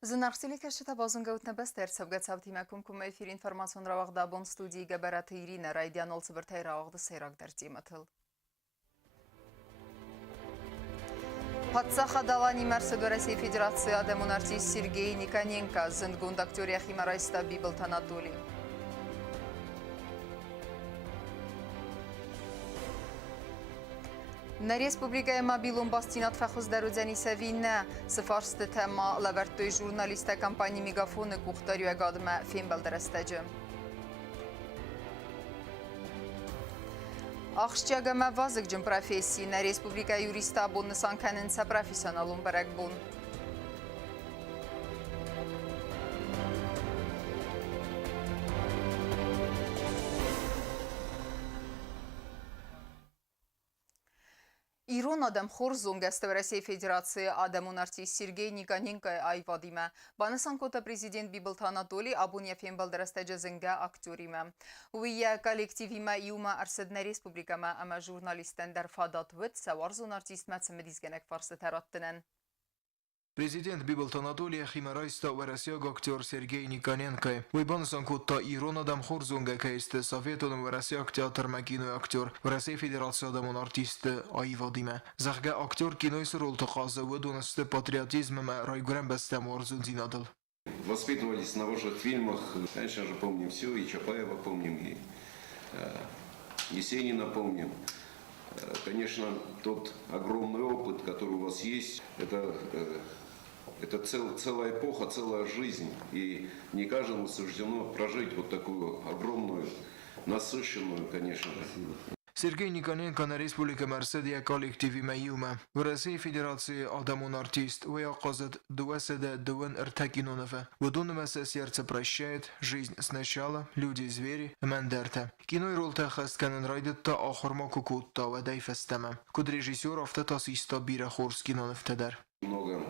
Զնարսիլի կեշտա բազնգաուտնը բստեր ծավգացավ թիմակում կում էվիր ինվորմացիոն ռավաղ դաբոն ստուդիի գաբարատը իրինը ռայդյան ոլցը բրթայ ռավաղ սերակ դերծի մթլ։ Պատսախ ադալանի Մարսեդորասի Федерации Адамон артист Сергей Никоненко, зендгунд актер Яхимарайста Биболт Анатолий. На республикае мобилум бастинат фахуздерудзени севинне, сфарсты тема лавертой журналиста компании Мегафоны кухтарю эгадме фембелдерестеджи. Ахшчагаме вазыкджим профессии на республикае юриста бунны санканенца профессионалум берекбун. Իրոն ադեմ խորզուն գեստև Ռոսիայի Ֆեդերացիի ադեմուն արտիստ Սերգեյ Նիկոնենկո այվադիմը, բանասան կոտը պրեզիդենտ Բիբլթ Անատոլի աբուն և եմբալդրստեջը զնգա ակտորիմը։ Ուիյա կոլեկտիվիմը իումը արսեդնե ռեսպուբլիկամը ամա ժուրնալիստեն դեր ֆադատվıt սավարզուն արտիստ մացը մդիզգենեք վարսը թերատտնեն։ Президент Биболт Анатолий Химарайста Варасяг актер Сергей Никоненко. Уйбан Санкутта Ирона Дамхорзунга Кейсте Советуном Варасяг театр Макино актер Варасей Федерация Адамон артисты Айвадиме. Захга актер кино роль тахаза выдунасты патриотизмом Райгурен Бестем Орзунзинадл. Воспитывались на ваших фильмах. Конечно же помним все, и Чапаева помним, и Есенина помним. Конечно, тот огромный опыт, который у вас есть, это целая эпоха, целая жизнь. И не каждому суждено прожить вот такую огромную, насыщенную, конечно же. Сергей Никоненко на республика Марседия коллективе Маюма. В России Федерации Адамон артист выяказет дуэседе дуэн эртакинонова. Выдунамаса сердце прощает, жизнь сначала, люди звери, мендерта. Кино и роль тахаст канен райдетта ахурма кукутта вадай фестема. Куд режиссер автотасиста Бира Хорскинонов тадар. Много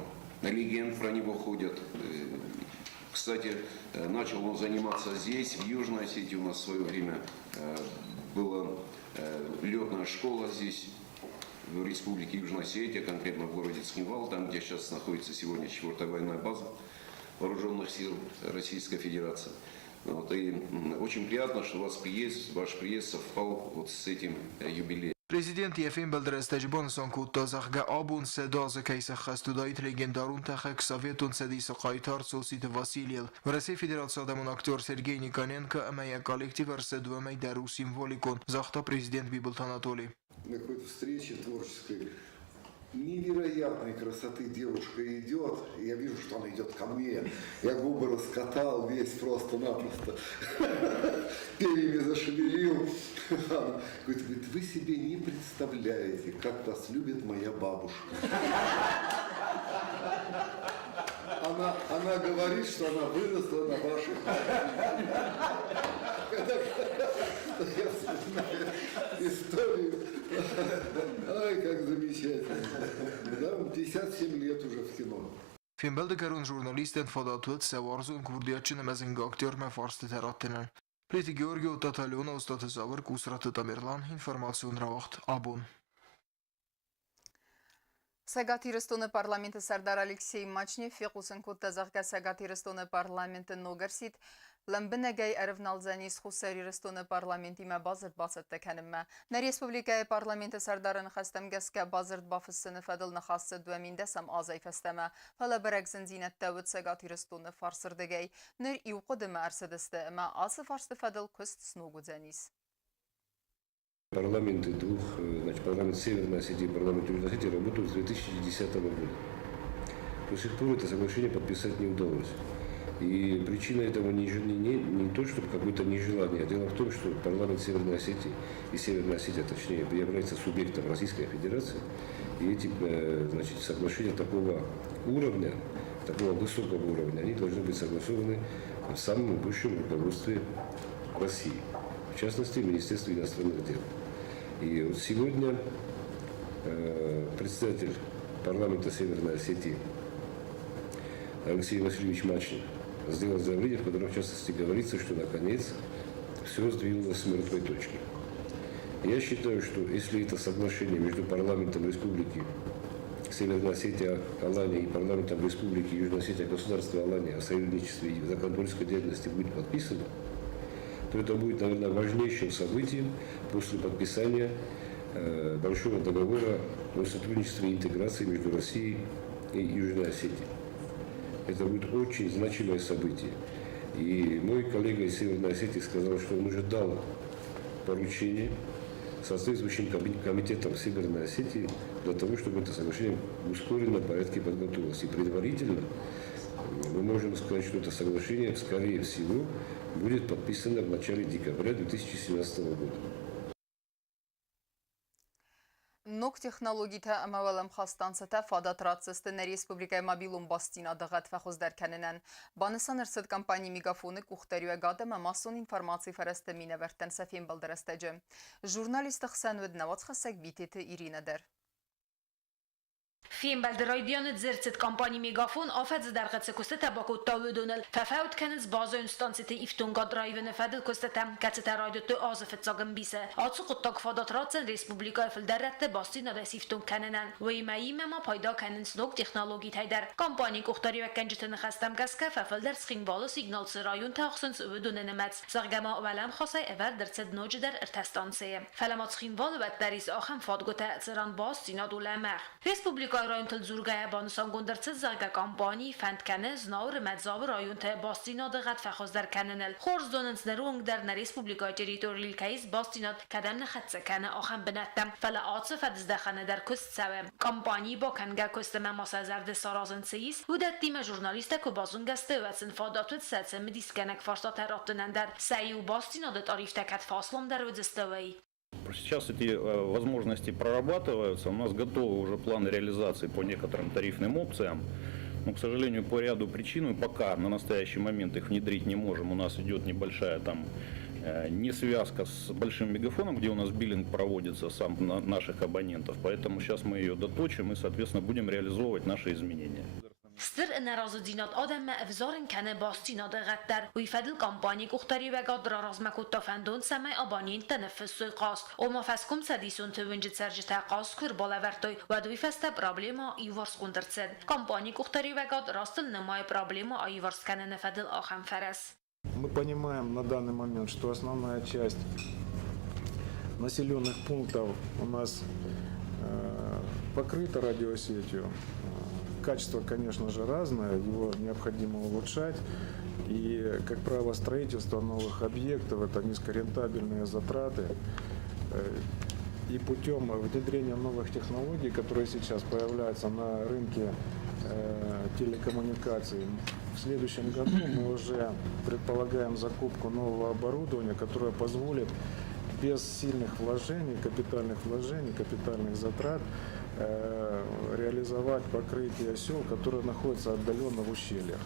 легенд про него ходят. Кстати, начал он заниматься здесь, в Южной Осетии. У нас в свое время была летная школа здесь, в республике Южная Осетия, конкретно в городе Цхинвал, там, где сейчас находится сегодня 4-я военная база вооруженных сил Российской Федерации. Вот, и очень приятно, что ваш приезд совпал вот с этим юбилеем. Президент Ефим Белдрестеж Бонсон кутта захга абун седаза кейса хастудайт легендарун тахек советун седиса кайтар сосит Васильев. В России Федерация Адамон актер Сергей Никоненко амая коллектив арседуамай дару символикон захта президент Биболт Анатолий. На какой-то встрече творческой невероятной красоты девушка идет, и я вижу, что она идет ко мне. Я губы раскатал весь просто-напросто, перьями зашевелил. Она говорит, вы себе не представляете, как вас любит моя бабушка. Она говорит, что она выросла на ваших. Я вспоминаю историю. Ай, как замечательно. Да, 57 лет уже в кино. Фимбелде карун журналистен фадатвет севарзун курдиячын мезинг актер мефарсты тераттенен. Плети Георгио Таталиона устаты завар кусраты Тамерлан информацион равахт абун. Сагати Рестона парламенты Сардар Алексей Мачнев фекусен кутта захга Сагати Рестона парламенты Ногарсит Лэмбэнэгэй әрвналзанис хусари Рестона парламенти ма базырт басыт текенімме. На республикай парламенты Сардарын хастамгаска базырт бафыссыны фадыл нахасы дуаминдесам азай фастама. Фала баракзын зинетті Сагати Рестона фарсырдэгэй. Ныр иуқыдымы арсадысты, ма асы фарсты фадыл күст сногу занис. Парламенты парламент Северной Осетии и парламент Южной Осетии работают с 2010 года. До сих пор это соглашение подписать не удалось. И причина этого не то, что какое-то нежелание, а дело в том, что парламент Северной Осетии и Северная Осетия, точнее, является субъектом Российской Федерации. И эти соглашения такого уровня, такого высокого уровня, они должны быть согласованы в самом высшем руководстве России. В частности, Министерство иностранных дел. И вот сегодня председатель парламента Северной Осетии Алексей Васильевич Мачнев сделал заявление, в котором в частности говорится, что наконец все сдвинулось с мертвой точки. Я считаю, что если это соглашение между парламентом Республики Северной Осетии, Алании и парламентом Республики Южная Осетия государства Алания о союзничестве и законотворческой деятельности будет подписано, то это будет, наверное, важнейшим событием после подписания большого договора о сотрудничестве и интеграции между Россией и Южной Осетией. Это будет очень значимое событие. И мой коллега из Северной Осетии сказал, что он уже дал поручение соответствующим комитетам Северной Осетии для того, чтобы это соглашение в ускоренном порядке подготовилось. И предварительно мы можем сказать, что это соглашение, скорее всего, будет подписано в начале декабря 2017 года. Նոք տեխնոլոգիթը ամավալեմ խաստանցըտը ֆադատրացստը Ռեսպուբլիկայի մաբիլում բաստինա դղատ վախոզդար կենենեն։ Բանսան ըրսըտ կամպանի միգաֆոնը կուղտերյու է գադը մամասոն ինվարմացի վրստը մինը վերտեն սեֆին բլդրստեջը։ Ժուրնալիստը խսան վդնավաց խսակ բիտեթը իրինը դեր։ Фим Балдеройдионы дзерцет компании Мегафон офет даргаться кустета баку тавудунел фафаут кенец базоин станците ифтунга драйвене фадел кустета кацета райдоту азафет заган бисе ацу куттак фадатратсен республика эфилдерретте бастина да сифтун кененен веймаи мема пайда кенен снок технологии тайдар компании кухтари векенжетен хастам гаске фафелдер схинбалы сигнал район тахсенс өвдуненемец заргама ولم خاصه اول درصد نوجدر ارتستانسه فلمات سخینوال و دریس آخم فادگوته زران باستینا دولمر республика رایون تلزورگه بانسان گندرچه زرگه کامپانی فندکنه زناور مدزاو رایون ته باستینا دغت فخوزدر کننل خورز دوننس نرونگ در نریسپوبلیکای تریتوریل کهیز باستینات کدم نخدسه کنه آخم بنتم فلا آتس فدزدخنه در کست سوه کامپانی با کنگه کست مماسه زرد سارازن سیس و در تیم جورنالیسته که بازون گسته و سنفاداتوت سلسه مدیسکنک فرصات رابطنن در سعی و باستینا ده تاریف تکت فاصلم در ودستوی. Сейчас эти возможности прорабатываются, у нас готовы уже планы реализации по некоторым тарифным опциям, но, к сожалению, по ряду причин мы пока на настоящий момент их внедрить не можем. У нас идет небольшая там несвязка с большим мегафоном, где у нас биллинг проводится сам наших абонентов, поэтому сейчас мы ее доточим и, соответственно, будем реализовывать наши изменения. ستر ان رازدینات آدم ما افزارن کنه باستینا دقت در وی فدل کامپانی کختاری و گادر رازمکوت تافندون سمای آبانین تنفس سوی قاست او ما فسکم سدیسون تونجد سرجت قاس کر بالا ورتوی و دوی فسته پرابلیما ایوارس کندرتسد کامپانی کختاری و گاد راستل نمای پرابلیما ایوارس کنه نفدل آخم فرس. Мы понимаем на данный момент, что основная часть населенных пунктов у нас покрыта радиосетью. Качество, конечно же, разное, его необходимо улучшать. И, как правило, строительство новых объектов – это низкорентабельные затраты. И путем внедрения новых технологий, которые сейчас появляются на рынке телекоммуникаций, в следующем году мы уже предполагаем закупку нового оборудования, которое позволит без сильных вложений, капитальных затрат реализовать покрытие сел, которые находятся отдаленно в ущельях.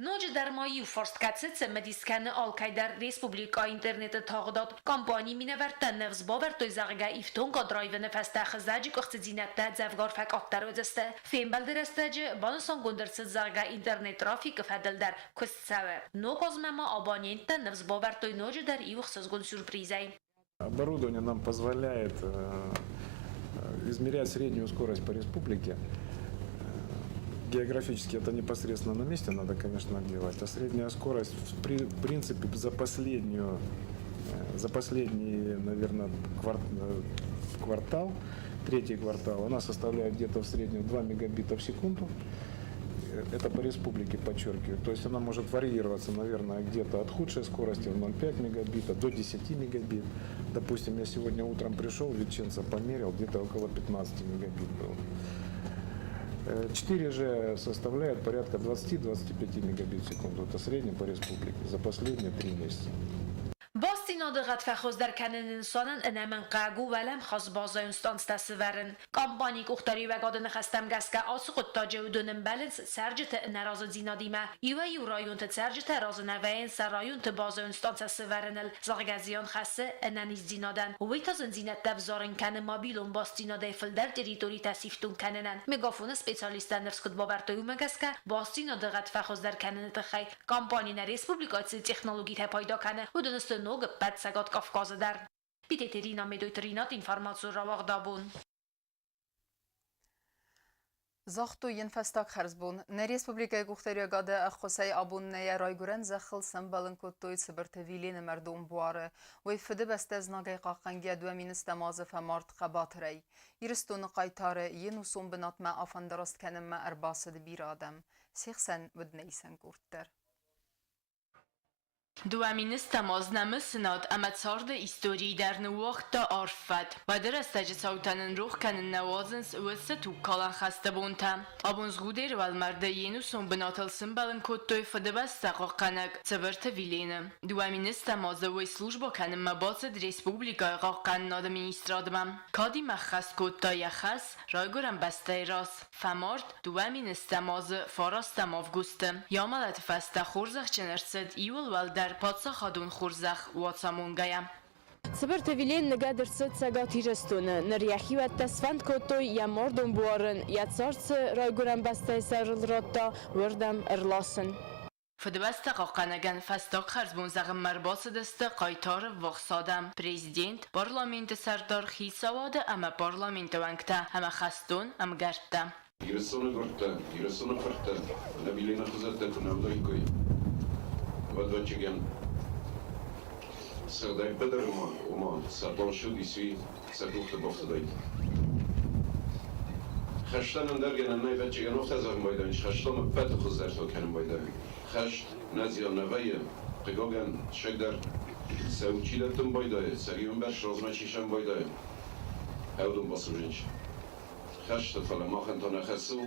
نوج در مایی و فرست کتسه مدیسکن آلکای در ریسپوبلیکا اینترنت تاغداد کامپانی مینورتن نفز باور توی زغگه ایفتون که درایو نفسته خزاجی که اختصینت ده زفگار فک آتر و دسته فیم بلدرسته جه بانسان گندرسه زغگه اینترنت ترافیک فدل در کست سوه نو قازمه آبانین تن نفز باور توی نوج در ایو خصوص سورپریزه. Оборудование нам позволяет измерять среднюю скорость по республике. Географически это непосредственно на месте надо, конечно, делать. А средняя скорость, в принципе, за последний, наверное, квартал, третий квартал, она составляет где-то в среднем 2 мегабита в секунду. Это по республике, подчеркиваю. То есть она может варьироваться, наверное, где-то от худшей скорости в 0,5 мегабита до 10 мегабит. Допустим, я сегодня утром пришел, Ветченца померил, где-то около 15 мегабит было. 4G составляет порядка 20-25 мегабит в секунду. Это средний по республике за последние 3 месяца. باستینا دغت فخوز در کنن انسانن انمن قاگو ولم خاص بازایون ستانس تسورن کامپانی کختاری و گادن خستم گسکه آسو خود تاجه و دونن بلنس سرجت نراز زینا دیمه ایوه یو رایون ت سرجت راز نوین سر رایون ت بازایون ستانس تسورن زغگزیان خسته اننیز زینادن وی تازن زینت دبزارن کنن مابیلون باستینا دیفل در تریتوری تسیفتون کننن مگافون سپیسالیستن نفس کد باورتویو مگسکه باستینا دغت فخوز در کنن تخی کامپانی نریسپوبلیکای تکنولوژی ت پایدا کنه و دونست نوگ بد سگات کافکاز در بیترینا میدویترینات اینفارماسیون را واقع دابون. Zachtو ینفستاک خرزبون. نریسپوبلیکای گوختریا گاده اخوسی آبون نیا رایگورن زخل سنبالن کتوی سبرتویلین مردم بواره و فده بستز ناگای قاقنگی دوامین استماز فمارت قبات ری. یرستون قایتاره ینوسون بنات ما آفندرست کنم ما ارباسد بیر آدم. سیخسن ودنیسن گورتر. دوامین استماز نمسناد اما تارد ایستوری در نوخت آرفت و در استاج ساوتانن روح کنن نوازنس وسط تو کالان خسته بونتا آبون زغودیر والمرده ینوسون بناتل سنبالن کتوی فده بست قاقنگ تبرت ویلینم دوامین استماز و سلوجبا کنن مباسد ریسپوبلیکای قاقن ناد مینیسترادمم کادی مخص کتای خس رایگورم بسته راس فمارد دوامین استماز فاراستم آفگوستم یامالت فسته خورزخ چنرسد ایول والدر پادسا خادون خورزخ واتسامونگایم سبرتویلین نگادر ست سگاتی رستونه نریخی و تسفند کتوی یا مردم بوارن یا تسارت رایگورم بسته سرل راتا وردم ارلاسن فدبست قاقنگن فستاق خرزبون زغم مرباس دست قایتار وقصادم پریزیدنت پارلامنت سردار خیساواده اما پارلامنت ونکتا اما خستون اما گرده Yirasını görtte, yirasını fırtta, ne bileyna kızartta, kuna vdaykoy. Vadvaçıgen. Sırday bedar uman, sardanşıl isvi, sarduhta boftadaydı. Xaştanın dergenen neyvetçigen oftazarım baydan, xaştanı peti kızlar tokenim baydan. Xaşt, naziyan neveye, qigogen şegder, sevçiletim baydan, seriyum beş rozma çişen baydan. Hevdum basıcınç. خشت فلا ما خنتنا خسو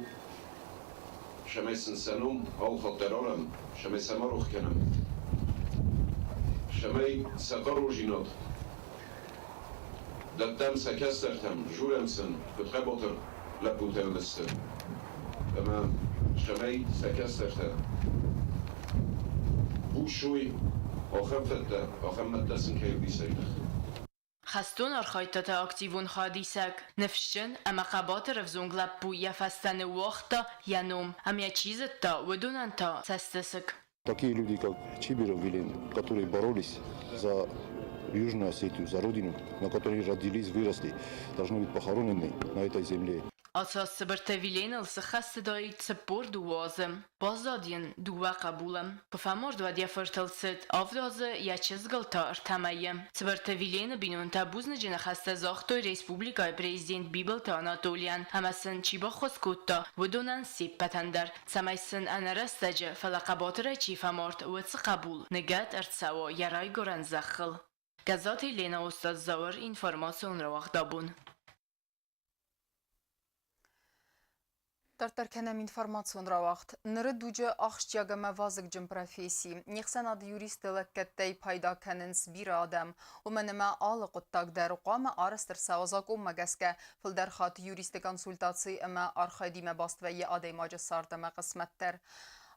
شميسن سنوم أو خطرارم شمي سماروخ كنم شمي سقرو جينات دتم سكسترتم جولمسن كتخبطر لبوتر لسه أما شمي سكسترتم بوشوي أخمت سنكير بيسيدخ خستون ارخایتات اکتیوون خادیسک نفشن اما قبات رفزون گلبو یا فستن وقتا یا نوم اما چیزت تا ودونن تا سستسک Такие люди, как Чибиров Вилен, которые боролись за Южную Осетию, за родину, на которой родились, выросли, должны быть похоронены на этой земле. اساس سبرتویلین السخست دایی تسپور دوازم بازدادین دوا قبولم پفامرد و دیا فرتلست آفدازه یا چزگل تا ارتمایم سبرتویلین بینون تا بوزن جن خسته زاختوی ریسپوبلیکای پریزیدنت بیبل تا آناتولیان همسن چیبا خسکوتا و دونن سیب پتندر سمیسن انرستجه فلقبات را چی فمرد و تس قبول نگات ارتسوا یا رای گرن زخل گزاتی لینا استاد زور اینفرماسیون را وقت دابون Тартарканам информацион равахт. Нырыдуджа ахштягама вазык джим профессии. Нихсан ад юристы лаккаттей пайда канынс бир адам. Уманема алы куттак дар уқама арыстыр савазак уммагаске. Фылдархат юристы консультации ама архайдиме басtveye adaymaca sardama qismattır.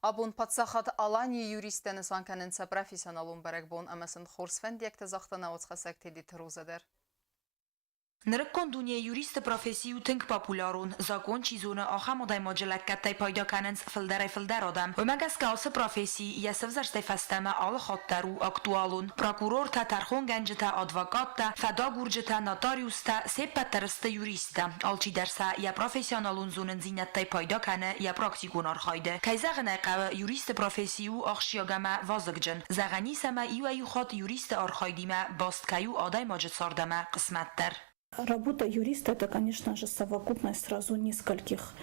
Abun patsakhat alani юристы нысан канынса профессионалун барак бон амасын хорсфендек тазахтана оцхасак тедит розадыр. Нрыккон дуния юриста профессию тынк популярун. Закон чизуны ахам одай моджелаккаттай пайда каненс филдар адам. Умагас калсы профессии ясывзарстай фастама алы хоттару актуалун. Прокурор та тархон генджита адвокат та фада гурджита нотариус та сеппаттарыста юриста. Алчи дерса я профессионалун зунын зиняттай пайда кане я практикун архайды. Кайзагын айқавы юриста профессию ахшиягама вазыгджын. Загани сама ива юхат юриста архайдима басткаю адай моджет сардама қисматтар. Работа юриста – это, конечно же, совокупность сразу нескольких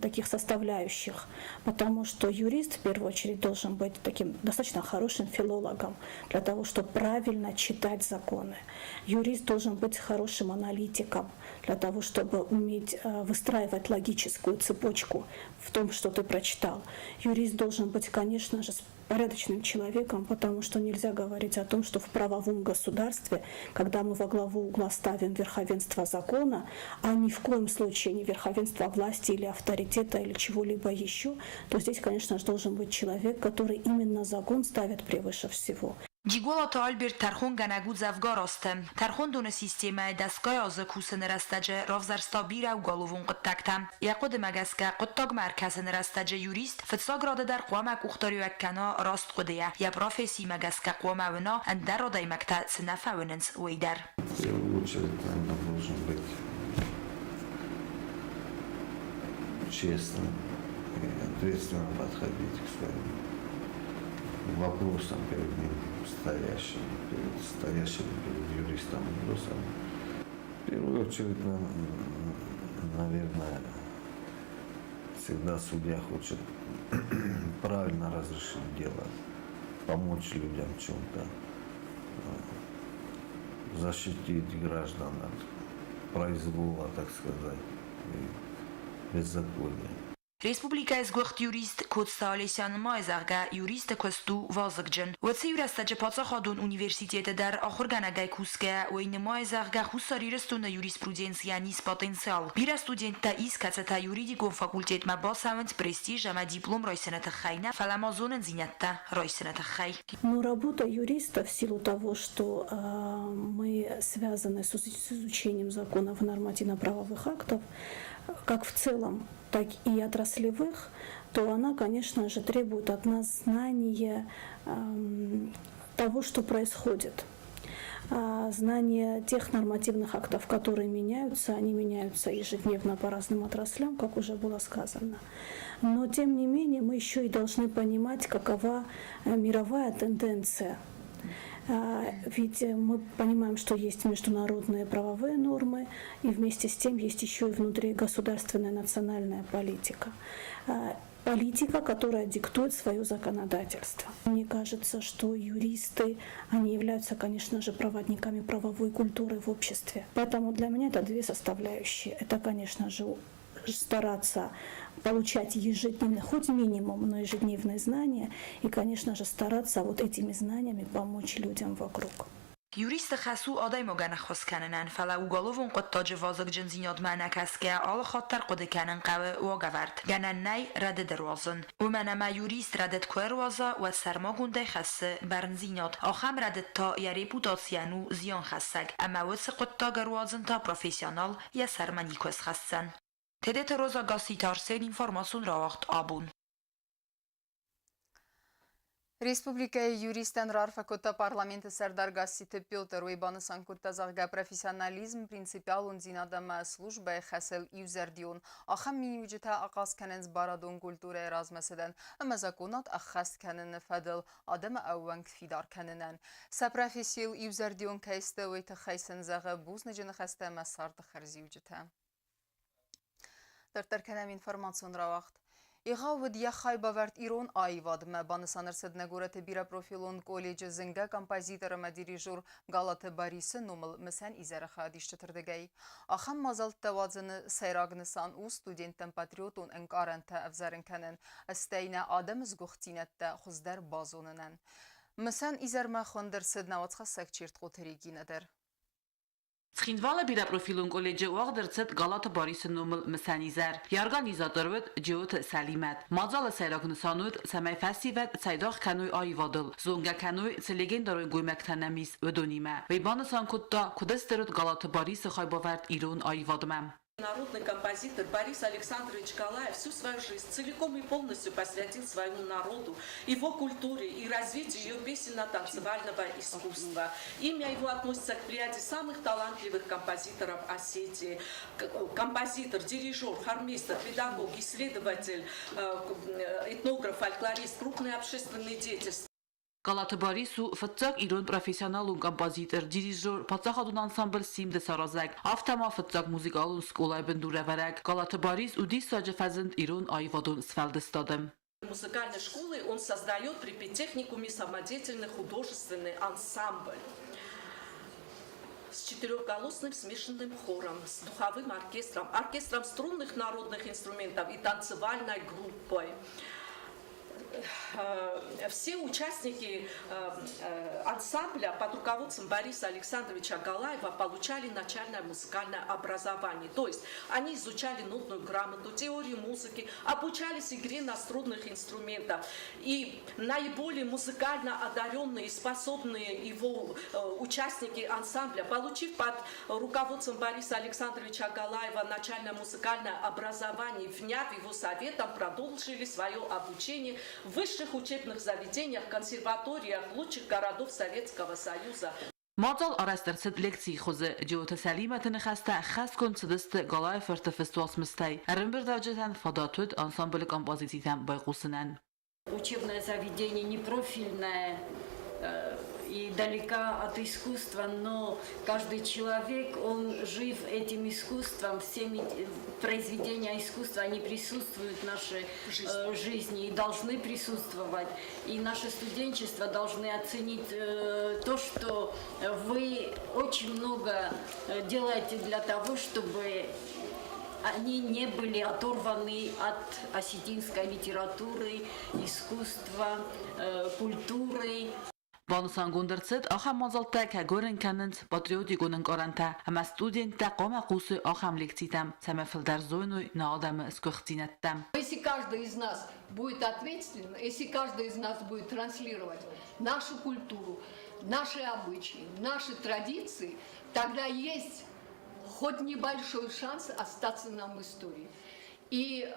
таких составляющих, потому что юрист в первую очередь должен быть таким достаточно хорошим филологом для того, чтобы правильно читать законы. Юрист должен быть хорошим аналитиком для того, чтобы уметь выстраивать логическую цепочку в том, что ты прочитал. Юрист должен быть, конечно же, порядочным человеком, потому что нельзя говорить о том, что в правовом государстве, когда мы во главу угла ставим верховенство закона, а ни в коем случае не верховенство власти или авторитета или чего-либо еще, то здесь, конечно же, должен быть человек, который именно закон ставит превыше всего. Дигола то Альберт Тархон ганагу завгаростем. Тархон доне система дастгой азакусен растаджа равзарста бира у головун قطاكتم. يقود مگسکه قطاق مرکزن رستاجه юрист فتساگراده در قوام اختاری وکنا راست قدیه یا پروفیسی مگسکه قوام اونا اندر رادای مکتا سنفاوننس ویدر. честно и ответственно подходить к своим вопросам перед ним стоящим, перед юристом вопросом. В первую очередь, наверное, всегда судья хочет правильно разрешить дело, помочь людям в чем-то, защитить граждан от произвола, так сказать, и беззакония. Respublika izgocht jurist Kotstalisyan Maizarga jurist Kostu Vazıkcın. Wetse juristacı Patsahadun Üniversiteti der Ahurganagay Kuske ve in Maizarga Husari Restuna Jurisprudencija nis potencial. Bir studenta iskaceta juridikon fakultet ma basavent престижа ma диплом Ройсенета Хайна фаламазонен зинятта Ройсенета Хай. Но работа юриста в силу того, что мы связаны с изучением законов и нормативно-правовых актов, как в целом, так и отраслевых, то она, конечно же, требует от нас знания того, что происходит. Знание тех нормативных актов, которые меняются, они меняются ежедневно по разным отраслям, как уже было сказано. Но, тем не менее, мы еще и должны понимать, какова мировая тенденция. Ведь мы понимаем, что есть международные правовые нормы, и вместе с тем есть еще и внутригосударственная национальная политика. Политика, которая диктует свое законодательство. Мне кажется, что юристы, они являются, конечно же, проводниками правовой культуры в обществе. Поэтому для меня это две составляющие. Это, конечно же, стараться получать ежедневно, хоть минимум, но ежедневные знания, и, конечно же, стараться вот этими знаниями помочь людям вокруг. Jurist خاصو آدای مگن خواست کنن فلا او گالوون قد تاج وازق جنزینات معنک است که آل خاطر قد کنن قوه واگورد گنن نی رد دروازن و من ما یوریست ردت کوروازا و سرما گنده خسته برنزینات آخم ردت تا یا رپوتاسیانو زیان خستگ اما وس قد تا گروازن تا پروفیسیونال یا سرمنی کس خستن تدت روزا گاسی تارسین اینفورماسون را وقت آبون Республикայի юристен Рарфакота парламенты Сардаргаситы Пётр Уйбаны Санкуттазарга профессионализм принципиал унзинадама службы Хасел Юзердион Ахам минивджита Акас Каненс Барадон культура Эразмеседен Ама законат Ахаст Канен Фадл Адама Ауанг Фидар Каненен Са профессиал Юзердион Кайсты Уйта Хайсен Зага Бузнеджин Хаста Масарда Харзиуджита Дартарканам информацион равахт Իղավդ յախայ բավարդ իրոն այվադ մը բանսանր սդնագորետ բիրա պրոֆիլոն կոլեջը զնգա կամպազիտարը մը դիրիժոր գալատը բարիսը նոմլ մսեն իզարը խադիշ չտրդգայի։ Ախամ մազալ տվadzını սայրագնսան ու ստուդենտն պատրիոտոն ընկարենտը ավզարնքանեն աստայնա ադամыз գողտինետտը խուզդար բազոննեն։ Մսեն իզարմա խոնդր սդնավաց խասակ չիրտ խոթերիգինադեր։ Սխինդվալը բիրապրոֆիլուն կոլեջը ուաղդրցետ գալատը բարիսը նոմլ մսանիզար, յարգան իզատորվետ ջիոտ սալիմət, մadzալը սայրագնսանույտ սամայ ֆասիվət սայդաղ կանույ այվադıl, զոնգա կանույ սելեգենդարոյ գույմակտանամիս վդոնիմə, վեյբանը սանքուտտա կուդեստերոտ գալատը բարիսը խայբավարդ իրոն այվադմəm. Народный композитор Борис Александрович Галаев всю свою жизнь целиком и полностью посвятил своему народу, его культуре и развитию ее песенно-танцевального искусства. Имя его относится к плеяде самых талантливых композиторов Осетии. Композитор, дирижер, хормейстер, педагог, исследователь, этнограф, фольклорист, крупный общественный деятель. Գալատը բարիսու ֆծակ իրոն պրոֆեսիոնալ ու կամպոզիտոր, դիրիժոր, պատսախադուն անսամբլ սիմդը սարազակ, ավտամա ֆծակ մուզիկալուն սկոլայ բնդուրավարակ, Գալատը բարիս ու դիս սաջեֆազնդ իրոն այվադուն սվալդստադեմ. Музыкальной школы он создает при педтехникуме самодеятельный художественный ансамбль с четырехголосным смешанным хором, с духовым оркестром, оркестром струнных народных инструментов и танцевальной группой. Все участники ансамбля под руководством Бориса Александровича Галаева получали начальное музыкальное образование. То есть они изучали нотную грамоту, теорию музыки, обучались игре на струнных инструментах. И наиболее музыкально одаренные и способные его участники ансамбля, получив под руководством Бориса Александровича Галаева начальное музыкальное образование, вняв его советом, продолжили свое обучение в высших учебных заведениях, консерваториях лучших городов Советского Союза. مازال آرسترسد لکسی خوزه جوت سلیمت نخسته خست کن صدست گلای فرت فستواس مستی ارنبر دوجتن فداتود انسامبل کمپوزیتیتن بای قوسنن. Учебное заведение не профильное и далека от искусства, но каждый человек, он жив этим искусством, всеми произведения искусства, они присутствуют в нашей жизни и должны присутствовать. И наше студенчество должны оценить то, что вы очень много делаете для того, чтобы они не были оторваны от осетинской литературы, искусства, культуры. بانسان گندرسد آخر مازالتا که گورن کنند پاتریوتی گونن کارنتا اما студента قوم قوس آخر لکتیتم سمفل در زونوی نادم اسکختینتم. Если каждый из нас будет ответственен, если каждый из нас будет транслировать нашу культуру, наши обычаи, наши традиции, тогда есть хоть небольшой шанс остаться нам в истории. И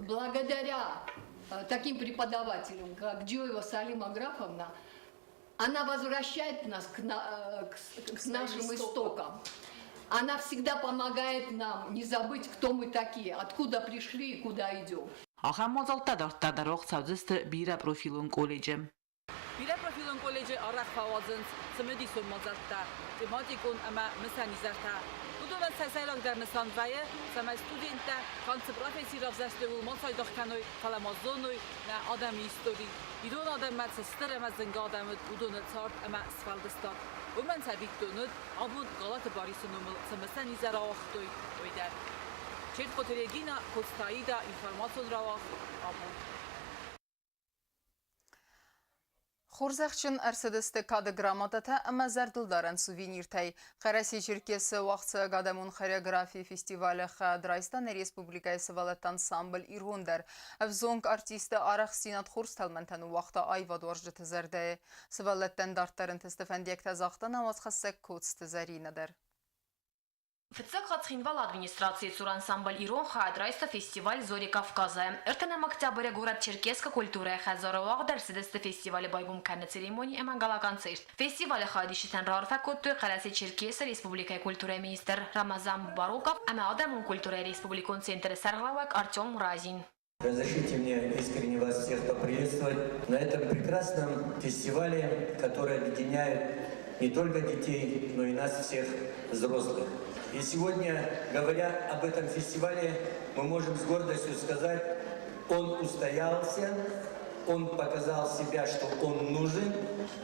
благодаря таким преподавателям, как Джоева Салима Графовна, она возвращает нас к нашим истокам. Она всегда помогает нам не забыть, кто мы такие, откуда пришли и куда идем. آخر مازالتا در رخ سازست بیره پروفیلون کلیجم. بیره پروفیلون کلیج آرخ فوازنس سمدی سون مازالتا تماتی کن اما مسانی زرتا. بدون سیسایلک در نسان وایه سما استودینتا کانس پروفیسی رفزسته و ماسای دختنوی کلامازونوی نه آدمی استوری. بدون آدم مت سستر اما زنگ آدمت بدون سارت اما اسفالدستان. و من سبیک دونود آبود غلط باریسونومل سمسانی زراوختوی ویدر. چه خاطرگینا کوستاییدا اینفورماسیون راوخت آبود. Խորզեղջն ըրսդստը կադը գրամատատը ամազարդլ դարան սուվինիրտայ Խարասի Չիրկեսը վաղցը գադամուն խարյագրաֆի ֆեստիվալը խադրայստան Ռեսպուբլիկայի սվալետ անսամբլ իրհունդար ավզոնք արտիստը արախ սինատ խորս թալմենտան ու վաղթա այվադ վարժը թզարդը է սվալետտեն դարտարն թստվանդյակ թազաղտան ավազ խասեք կոց թզարինադար Фицек хацхинвал администрации Цурансамбль Ирон хадрайста фестиваль Зори Кавказа. Эртенем октября город Черкесска культура хазароваг дерсидесте фестивале байбум канна церемонии эмангала концерт. Фестивале хадишитен рарфа котту Караси Черкесия Республика культуры министр Рамазан Баруков, ама адамун культуры Республикун центр Сарглавак Артем Разин. Разрешите мне искренне вас всех поприветствовать на этом прекрасном фестивале, который объединяет не только детей, но и нас всех взрослых. И сегодня, говоря об этом фестивале, мы можем с гордостью сказать, он устоялся, он показал себя, что он нужен,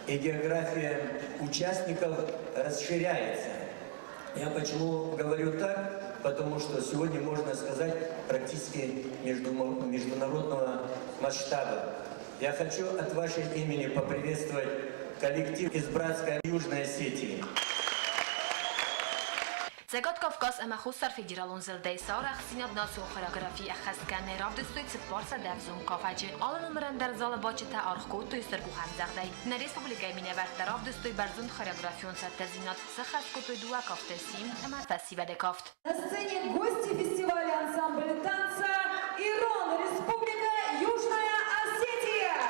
и география участников расширяется. Я почему говорю так? Потому что сегодня можно сказать практически международного масштаба. Я хочу от вашего имени поприветствовать коллектив из братской Южной Осетии. Зегат Кавказ ама хусар федералун зелдей сарах синад насу хореографии ахаскане равдустоит сепарса девзун кафачи. Алан умрен در зал бачета архкот туйстер кухан загдей. На республика имени варта равдустой барзун хореографион саттезинат сахаскотой дуа кафтесим ама фестивале кафт. На сцене гости фестиваля ансамбля танца Ирон, Республика Южная Осетия.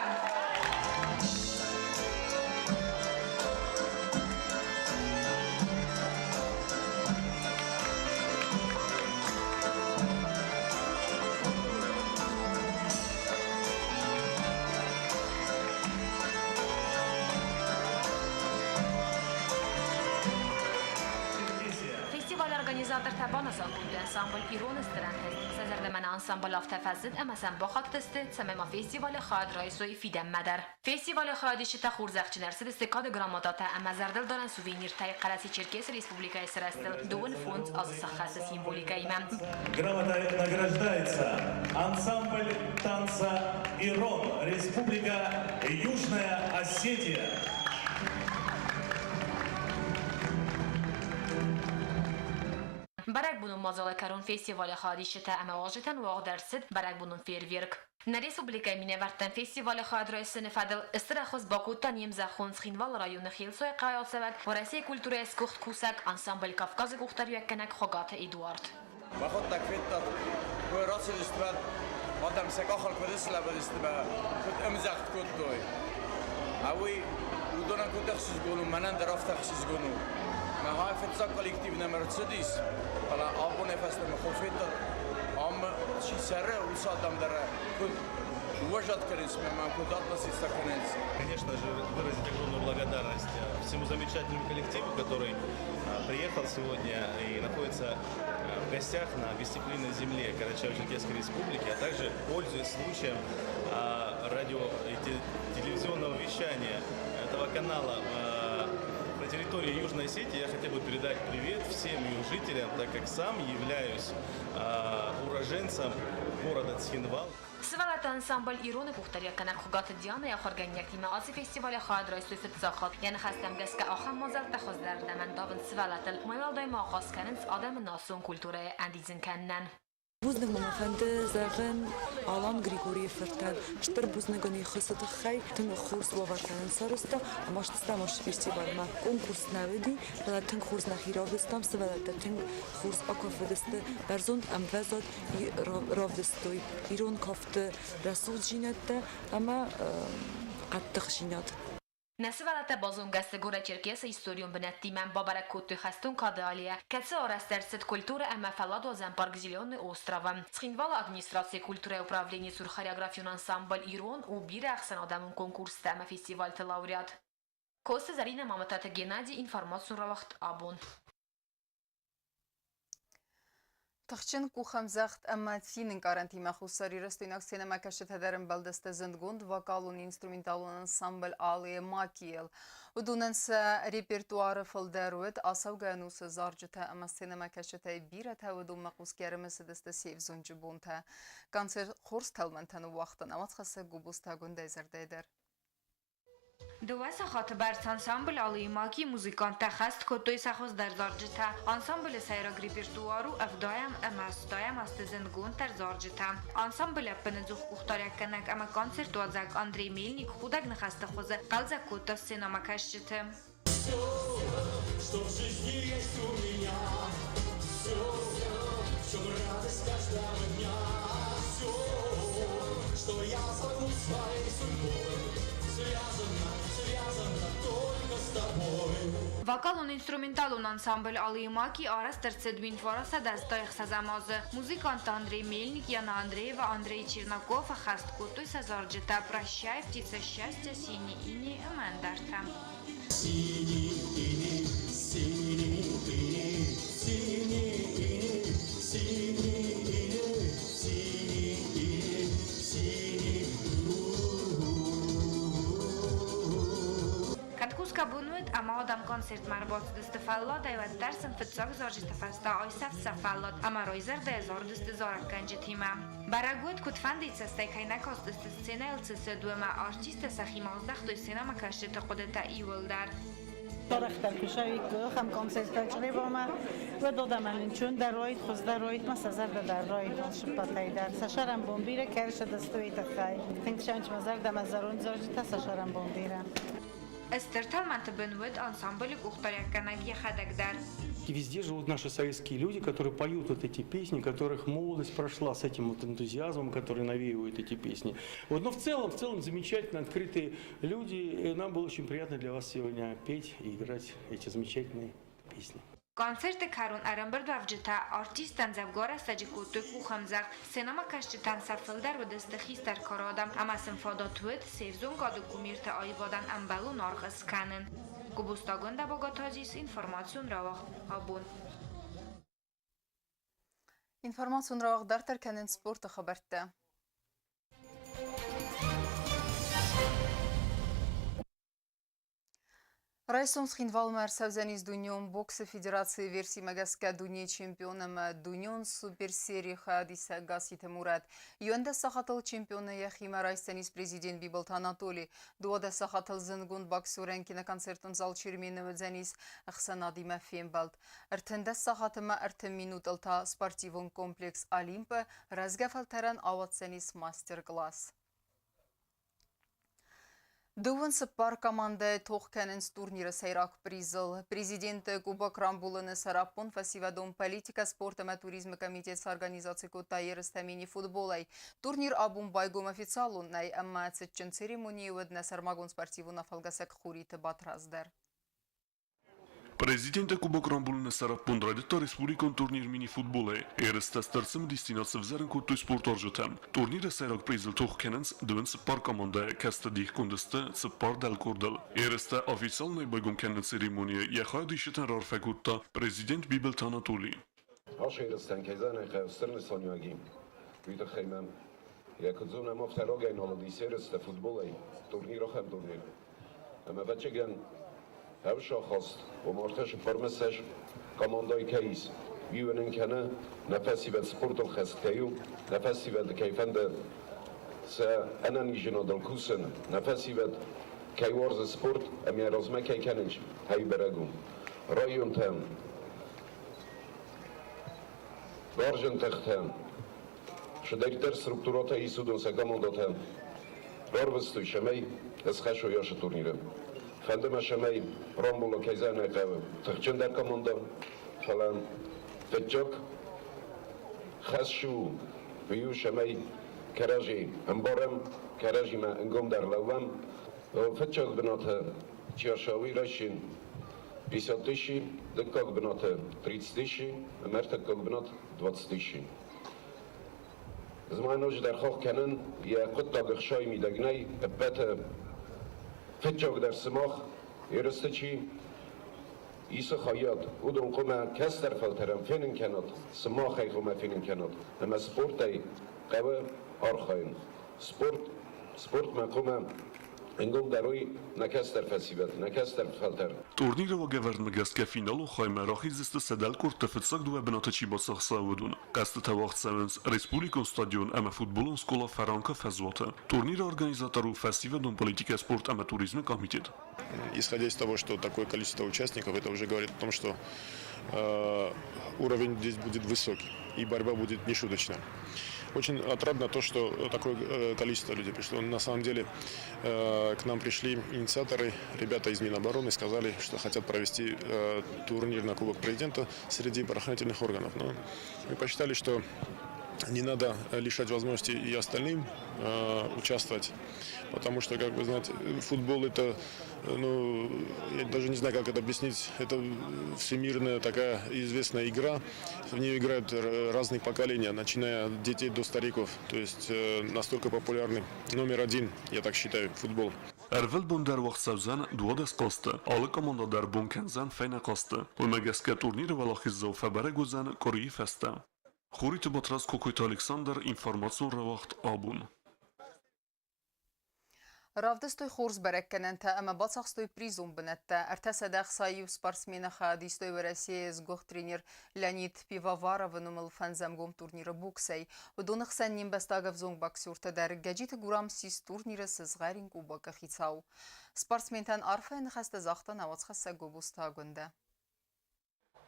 Organizator tabana salguldu ensemble Iron istirahat. Sezerdemen ensemble av tefazid ama sen bakak testi semema festivali khad raisoy fidem madar. Festivali khadishi ta khurzaxchilar sidistikad gramadata ama zardel daran suvenir tay Qarasi Черкесия Республика Срастил Дон фонд az сахасы символика имам. Грамота награждается ансамбль танца Ирон, Республика Южная Осетия. برای بونم مازال کرون فستیوال خادیشته اما واجتن واق درصد برای بونم فیرویرک. نه ریسپوبلیکای مینه ورتن فستیوال خاد رای سنفدل استرخص باکوتان یمزه خونس خینوال رایون خیلسوی قایال سوک ورسی کلتور اسکوخت کوسک انسامبل کافکاز گوختر یکنک خاگات ادوارد. باخدك فيتا وراسي الاستباد قدام سكاخل كودس لابد استباد كنت امزخت كنتوي اوي ودونا كنت أخصص قولوا منان درافت أخصص قولوا ما هاي فتزا كوليكتيفنا مرسيدس فلا أبونا فاست مخوفيت أم شيء سرّة وصادم درّة كنت уважать корейцев, мы куда относиться к корейцам. Конечно же, выразить огромную благодарность всему замечательному коллективу, который приехал сегодня и находится в гостях на гостеприимной земле Карачаево-Черкесской Республики, а также, пользуясь случаем радио и телевизионного вещания этого канала на территории Южной Осетии, я хотел бы передать привет всем ее жителям, так как сам являюсь уроженцем города Цхинвал. سوالت انسامبل ایران پختری کنن خوگات دیانه آخرگن یک تیم آزی فستیوال خواهد رایسلو فتزاخات یعنی خستم گس که آخر مازل تخوز در دمن داون سوالت المویل دایم آخاز کنن آدم ناسون کلتوره اندیزن کنن بوزنگ منافنده زغن آلان گریگوری فرتن شتر بوزنگانی خصوص خی تن خورس باورتن سرستا اماش تستماش فستیوال ما کنکورس نودی ولی تن خورس نخیرا بستم سوالت تن خورس آکافدسته برزند اموزاد رافدستوی ایران کافته رسول جینته اما قد خشینات نسوالت بازون گست گوره چرکیس ایستوریون بنتی من بابرک کوتو خستون کادالیه کتسه آرستر ست کلتور اما فلاد و زنپارک زیلیون اوستراوام سخینوال ادمنستراسی کلتوره управление سور خریاگرافیون انسامبل ایران و بیر اخسن آدمون کنکورس تاما فستیوال تلاوریات کوست زرین مامتات گنادی اینفارماسیون را وقت آبون تخچن کو خمزخت اما فینن کارنتی مخصوصی رستویناک سینما کشت هدرم بلدست زندگوند وکالون انسترومنتالون انسامبل آلی ماکیل و دوننس ریپرتوار فلدروت آسوگانوس زارجتا اما سینما کشت بیرت هودو مقوس گرمس دست سیف زونج بونتا کانسر خورس تلمنتن وقتن امات خسه گوبوستا گنده زرده دوه ساخات برس انسامبل آلی ماکی موزیکان تخست کتوی سخوز در زارجتا انسامبل سیراگ ریپرتوارو افدایم امستایم است زندگون تر زارجتا انسامبل پنزوخ اختار کنک اما کانسرت وازک اندری میلنیک خودک نخست خوزه قلزک کتا سینما کشته Вокалон инструменталон ансамбль Алимаки арас терцедвин фораса дастайх сазамазы. Музыкант Андрей Мельник, Яна Андреева, Андрей Чернаков, Хаст Кутой, Сазарджита, Прощай, Птица счастья, Синий ини, Мандарта. Синий ини, синий ини, синий ини, синий ини, синий ини, синий. Каткуска бунвит, ама адам концерт марбот дестефаллот айват дарсен фитсак зоржиста фаста айсаф сафаллот, ама ройзер дезор дестезорак канжетима. Барагует кутфандица стайкайнакос дестесцена элцеседуема артиста сахимаздахтой синема кашета қодета иулдар. دارختر کشایی که هم کنسرت تجربه با من و دادم چون در رویت خوز در رویت ما سازر در رویت شپاتای در سشارم بومبیره کرش دستوی تخای تنگ شانچ مزار دم زارون زارجی تا سشارم بومبیره استرتال منتبنوید ансамбль ухтарякканаги хадагдар. И везде живут наши советские люди, которые поют вот эти песни, которых молодость прошла с этим вот энтузиазмом, который навеивает эти песни. Вот, но в целом замечательно открытые люди. И нам было очень приятно для вас сегодня петь и играть эти замечательные песни. Концерты Карун Арамбердвавджита артистан завгора саджикуту кухамзах синема кашчитан сафилдар و دستخیستر کارادم اما سنفاداتوید سیفزون گادو گومیرت آیوادن امبلو نارخص کنن گوبوستاگون دا باگاتازیس اینفورماسیون را وقت آبون اینفورماسیون را وقت در ترکنن سپورت خبرته Райсон схинвалмар савзаниз дуньон бокс федерации версии магаска дуния чемпионом дуньон суперсерии хадиса гасите мурат. Юэнда сахатал чемпиона яхима райсаниз президент Бибалт Анатолий. Дуада сахатал зенгунд боксурен киноконцертон зал черменова дзаниз ахсанади мафембалт. Артенда сахатыма артем минут алта спортивон комплекс Олимпа разгафал таран аватсаниз мастер-класс. Duven spar komanda Tohkenens turniere seyrak prizil. Prezident Kuba Krambulını sarapun festivalon politika sport ama turizm komitet organizasyonu tayırız temini futbolay. Turnir abun baygum oficialun nay ama çetçin seremoniye vedne sarmagon sportivuna falgasak khurite batrazder. Президента Куба Крамбулина Сарапун радита республикон турнир мини футболе. Ересте стърцем дестинация взерен който спорт оржетем. Турнира сайрак призил Тухкененс дъвен се пар команда каста дих кондесте се пар дел кордел. Ересте официална байгум кенен церемония яхай дишетен рарфекутта президент Бибелт Анатолий. Аш ерестен кезане хевстерне саньягим. Вита хеймем. Якудзуна мафтарога иналдис ересте футболе. Турнира хем турнир. Ama bechegen هر شاخص و مرتش فرمسش کاماندای کیس بیونن کنه نفسی به سپورت الخستیو نفسی به کیفند س انا نیجنا دل کوسن نفسی به کیوارز سپورت امی رزمه کی کننج هی برگون رایون تام بارجن تختم شدیکتر سترکتورات ایسودون سکامانداتم راروستوی شمی از خشو یاش تورنیرم Fendeme şemey Rambola keyzane qev tıxçın der komanda falan fetçok xasşu biyu şemey keraji embarem keraji ma engom der lawam fetçok binata çarşavi raşin 50 тысяч декок binata 30 тысяч mertekok binat 20 тысяч زمانوج در خواه کنن یا قطع گخشای میدگنی بته فتشوك در سماخ يرسته چي إيسا خياط ودون قوما كستر فلترم فينن كانت سماخ أي قوما فينن كانت أما سبورت أي قوى أرخين سبورت ما قوما انقوم دروي نكستر فسيبت نكستر فلتر Турнира во гевернмегестке финалу хайме рахизисте седел куртефецак дуе бенатачи басахса удун. Касте тавахт севенс республикон стадион ама футболон скола Фаранка фезвоте. Турнира организатору фестивалон политика спорт ама туризм комитет. Исходя из того, что такое количество участников, это уже говорит о том, что уровень здесь будет высокий и борьба будет нешуточная. Очень отрадно то, что такое количество людей пришло. На самом деле к нам пришли инициаторы, ребята из Минобороны, сказали, что хотят провести турнир на Кубок Президента среди правоохранительных органов. Но мы посчитали, что не надо лишать возможности и остальным участвовать, потому что, как вы знаете, футбол это, ну, я даже не знаю, как это объяснить, это всемирная такая известная игра, в нее играют разных поколений, начиная от детей до стариков, то есть настолько популярный, номер один, я так считаю, футбол. Ervel bun der wacht sevzen duades qaste. Alle komanda der bun kenzen feyne qaste. U megeske turnir valachiz febere gozen Koreyi feste. Xurit batraz Kokoyt Alexander informatsiyon rewacht abun. رافدستوی خورز برکنن تا اما باطخستوی پریزون بند تا ارتسا داخسایی و سپارسمین خادیستوی ورسی از گوخ ترینیر لانید پیووارا و نومل فنزمگوم تورنیر بوکسی و دونخ سنیم بستاغف زونگ باکسور تا در گجیت گورام سیس تورنیر سزغارین گوباک خیتاو. سپارسمین تان عرفه نخست زاختا نواز خسته گوبوستا گنده.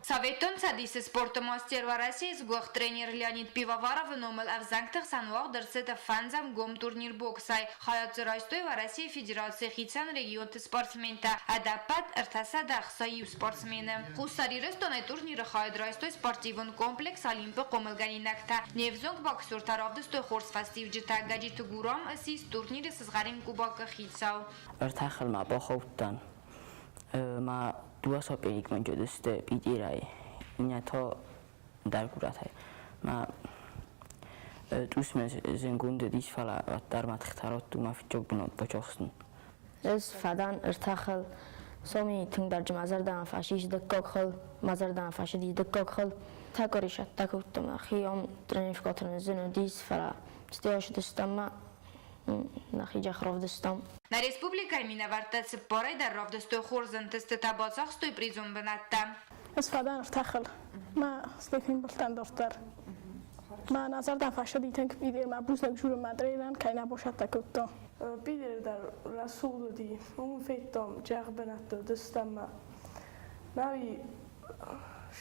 Советон садис спорта мастер в России с гох тренер Леонид Пивоваров номер авзанктах санвах дерсета фанзам гом турнир боксай хаят зрастой в России Федерации хитсан регион спортсмента адапат артасадах саив спортсмены хусари рестонай турнира хаят растой спортивный комплекс Олимпа комелганинакта невзонг боксер таравдыстой хорс фастив джита гаджит гурам асис турнире сызгарин кубака хитсау ارتخل مع باخوتن مع دو سال پیک من جدسته بیدیرای این تا در گورته ما دوست من زنگونده دیش فلا در متختارات دو ما فیچوک بنات بچخسن از فدان ارتخل سامی تنگ در جمازر دان فاشیش دکاک خل مازر دان فاشیدی دکاک خل تاکاریشت تاکوتم خیام ترنیفکاترن زن دیش فلا استیاش دستم نخیجا خراف دستم На республика Минавартец порой даров достой хорзан тестета бацах стой призум бенатта. استفاده ارتخل ما استفیم بلتن دفتر ما نظر دفع شدی تنک بیدیر ما بوزنگ جور مدرینن که نباشد تکوتا بیدیر در رسول دی اون فیتم جغ بنت دستم ما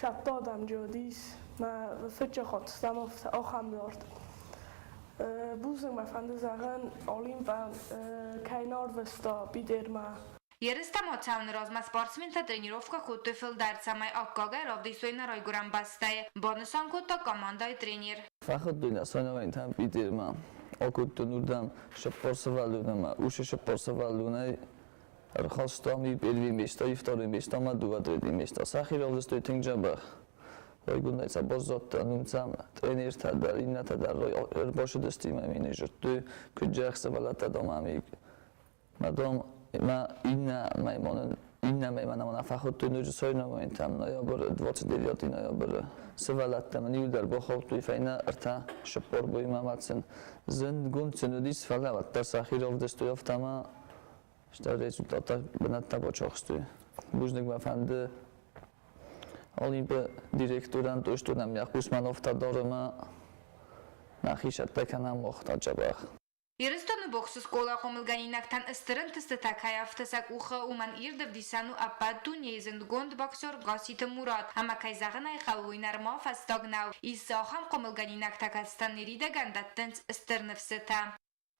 شد دادم جادیس ما فچه خواستم آخم دارد Բուզում افندزاغن Օլիմպիան քայնորվստա բիդերմա Երստամոցավն ռազմասպորտսմենթա тренировка խոտը ֆիլդարցամայ ակկագայ ռովդիսոյնա ռայգուրան բաստայ բոնուսան կոտա կոմանդայ տրեներ Făcut din asemenea tam bitirma. Okut nurdam shporsovalunama, ushi shporsovalunai arxostami первый место и второе место, ма два третье место. Сахиров стоит тинджабах. Райгунайца бозотта нумцам тренерთა და ინათა და რბოში დესტიმა მენეჯერტი ქუჯახსა ვალატა დამამი. მადამ მა ინა მეიმანა მონაფახოთ ნუჯ სოინა მომენტამ ნოიაბր 29 ნოიაბր სვალატა ნიუდარ ბოხოვტი ფაინა რთა შპორ ბოიმამაცენ ზენ გუნცნუდის ფალავატ და სახირov დესტოიავთამა შტა რეზულტატა ბნატა ბოჩოხსტი. ბუჟნიგმა ფანდე Olimpiya direktordan to'shtunam Yaxusmanovta dorima naxishatda muhtojabaq. Երստոնը բոքսս կոլախոմլգանինակտան ըստրն տստտակայավտսակ ուխը ուման իրդվ դիսանու ապատուն եզնդ գոնդ բաքսոր գասիտը մուրատ համակայզաղն այ խալույնար մավ աստագնավ իսախամ կոմլգանինակտակաստանների դա գանդատտենց ըստրնվսըտա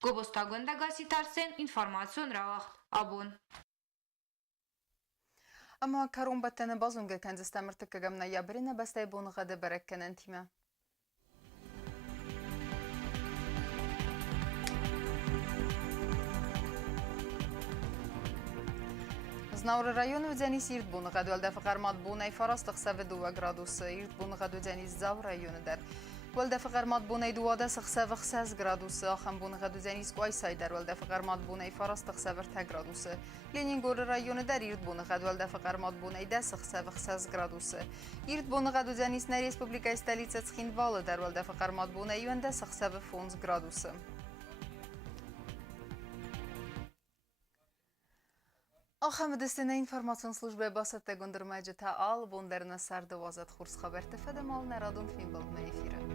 գոբոստագոնդա գասիտարսեն ինվորմացիոն ռաղ abun. Ama karun battene bazunga kendistemir gamna yabrine bastay bunu gade berekkenen time. Znavr rayonu deniz irt bunu gade elde faqarmat bunay farastıq 7 gradusu irt bunu gade deniz zav rayonu der. ولده فقرمات بوني دواده سخسه وخساز گرادوسه آخم بونه غدو زنیز قوی سایدر ولده فقرمات بوني فراست تخسه ورته گرادوسه لینین گور رایون در ایرد بونه غدو ولده فقرمات بوني ده سخسه وخساز گرادوسه ایرد بونه غدو زنیز نر республика столица Цхинвалы در ولده فقرمات بونه یونده سخسه و 15 گرادوسه آخم دستنه اینفورماسیون службе басатте гондырмайжы та ал бондерна сарды вазат хурс хабар тефеде мал нарадон фин был на эфире.